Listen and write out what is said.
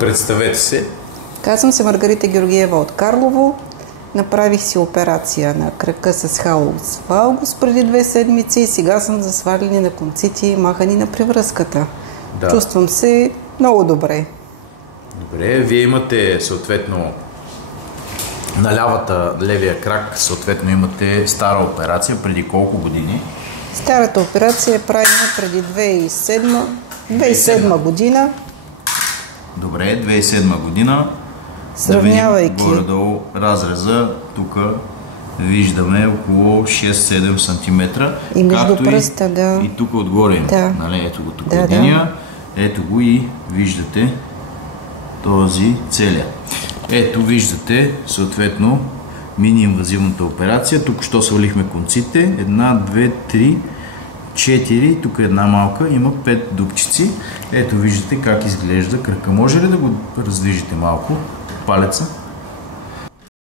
Представете се. Казвам се Маргарита Георгиева от Карлово. Направих си операция на крака с халус валгус преди 2 седмици и сега съм за сваляне на концити и махани на превръзката. Да. Чувствам се много добре. Добре, вие имате съответно на левия крак, съответно имате стара операция преди колко години? Старата операция е правена преди 2007 година. Добре, 2007 година. Сравнявайки. Да видим горе-долу разреза. Тук виждаме около 6-7 см. И между пръста, да. И тук отгоре. Да. Нали, ето го тук единия. Ето го и виждате този целия. Ето виждате съответно мини-инвазивната операция. Тук що свалихме конците. 1, 2, 3, 4. Тук една малка. Има 5 дупчици. Ето виждате как изглежда кръка. Може ли да го раздвижите малко? Палеца.